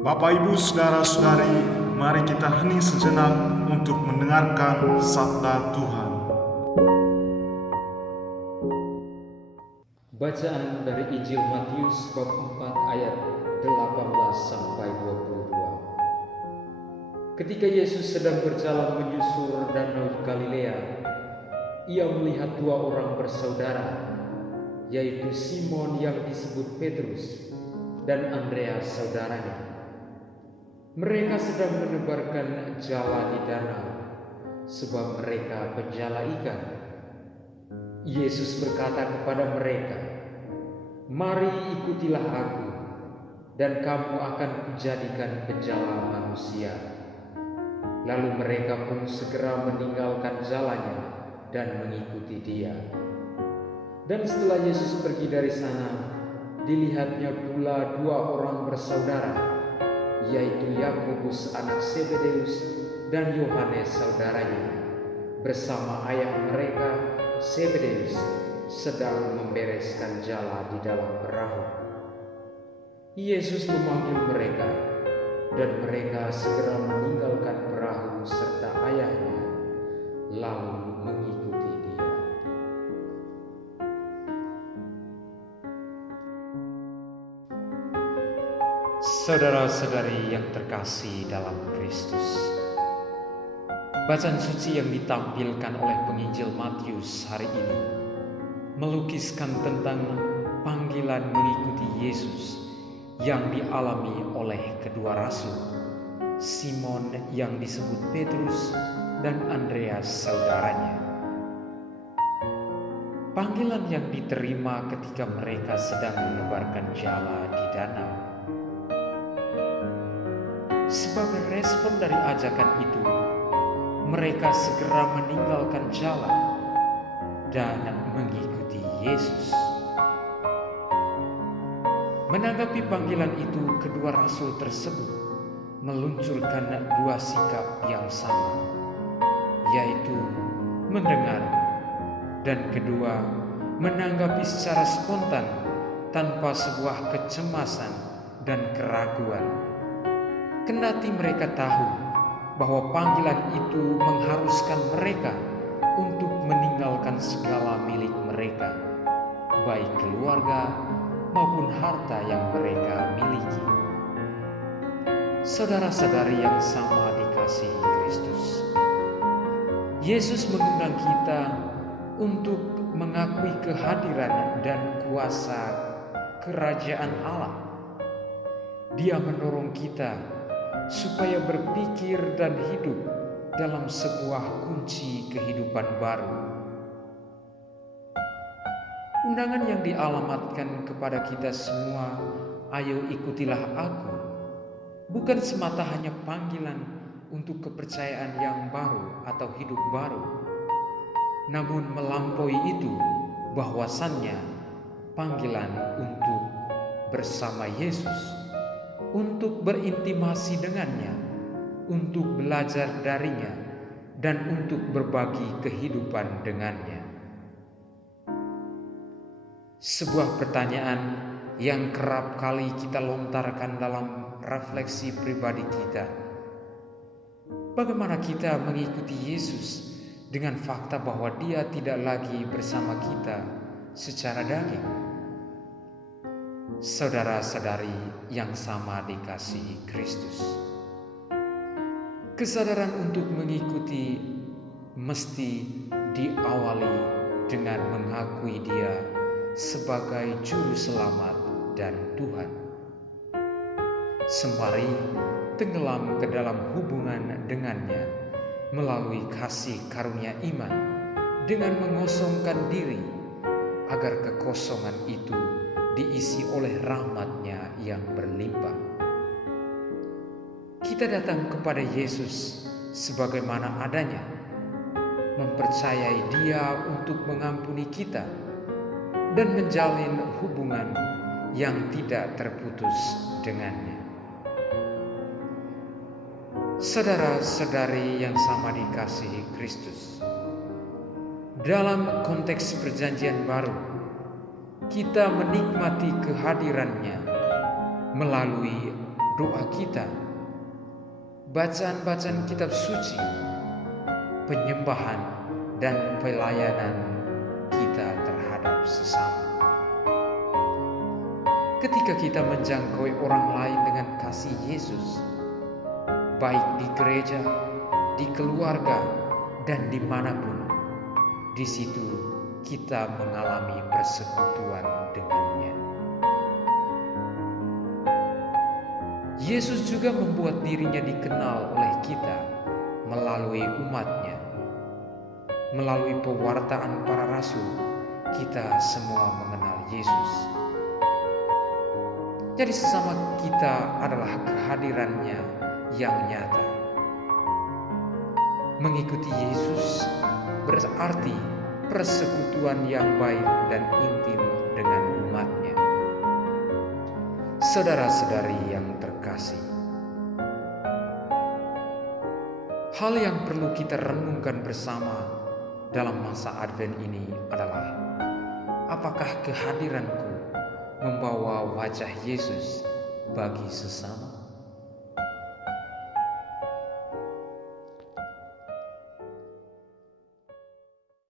Bapak, Ibu, saudara-saudari, mari kita hening sejenak untuk mendengarkan sabda Tuhan. Bacaan dari Injil Matius bab 4 ayat 18 sampai 22. Ketika Yesus sedang berjalan menyusur danau Galilea, ia melihat dua orang bersaudara, yaitu Simon yang disebut Petrus dan Andreas saudaranya. Mereka sedang menebarkan jala di danau, sebab mereka penjala ikan. Yesus berkata kepada mereka, "Mari ikutilah aku, dan kamu akan kujadikan penjala manusia." Lalu mereka pun segera meninggalkan jalannya dan mengikuti Dia. Dan setelah Yesus pergi dari sana, dilihatnya pula dua orang bersaudara, yaitu Yakobus anak Zebedeus dan Yohanes saudaranya, bersama ayah mereka Zebedeus sedang membereskan jala di dalam perahu. Yesus memanggil mereka, dan mereka segera meninggalkan perahu serta ayahnya, lalu mengikuti Dia. Saudara-saudari yang terkasih dalam Kristus, bacaan suci yang ditampilkan oleh penginjil Matius hari ini melukiskan tentang panggilan mengikuti Yesus yang dialami oleh kedua rasul, Simon yang disebut Petrus dan Andreas saudaranya. Panggilan yang diterima ketika mereka sedang menebarkan jala di danau. Sebagai respon dari ajakan itu, mereka segera meninggalkan jala dan mengikuti Yesus. Menanggapi panggilan itu, kedua rasul tersebut meluncurkan dua sikap yang sama, yaitu mendengar dan kedua menanggapi secara spontan tanpa sebuah kecemasan dan keraguan. Kendati mereka tahu bahwa panggilan itu mengharuskan mereka untuk meninggalkan segala milik mereka, baik keluarga maupun harta yang mereka miliki. Saudara-saudari yang sama dikasihi Kristus, Yesus mengundang kita untuk mengakui kehadiran dan kuasa kerajaan Allah. Dia mendorong kita supaya berpikir dan hidup dalam sebuah kunci kehidupan baru. Undangan yang dialamatkan kepada kita semua, "Ayo ikutilah aku," bukan semata hanya panggilan untuk kepercayaan yang baru atau hidup baru, namun melampaui itu bahwasannya panggilan untuk bersama Yesus, untuk berintimasi dengannya, untuk belajar darinya, dan untuk berbagi kehidupan dengannya. Sebuah pertanyaan yang kerap kali kita lontarkan dalam refleksi pribadi kita. Bagaimana kita mengikuti Yesus dengan fakta bahwa Dia tidak lagi bersama kita secara daging? Saudara-saudari yang sama dikasihi Kristus, kesadaran untuk mengikuti mesti diawali dengan mengakui Dia sebagai juru selamat dan Tuhan. Sembari tenggelam ke dalam hubungan dengannya melalui kasih karunia iman, dengan mengosongkan diri agar kekosongan itu diisi oleh rahmat-Nya yang berlimpah. Kita datang kepada Yesus sebagaimana adanya, mempercayai Dia untuk mengampuni kita dan menjalin hubungan yang tidak terputus dengannya. Saudara-saudari yang sama dikasihi Kristus, dalam konteks perjanjian baru, kita menikmati kehadirannya melalui doa kita, bacaan-bacaan kitab suci, penyembahan dan pelayanan kita terhadap sesama. Ketika kita menjangkau orang lain dengan kasih Yesus, baik di gereja, di keluarga, dan dimanapun, di situ kita mengalami persekutuan dengannya. Yesus juga membuat dirinya dikenal oleh kita melalui umatnya. Melalui pewartaan para rasul, kita semua mengenal Yesus. Jadi sesama kita adalah kehadirannya yang nyata. Mengikuti Yesus berarti persekutuan yang baik dan intim dengan umatnya. Saudara-saudari yang terkasih, hal yang perlu kita renungkan bersama dalam masa Advent ini adalah, apakah kehadiranku membawa wajah Yesus bagi sesama?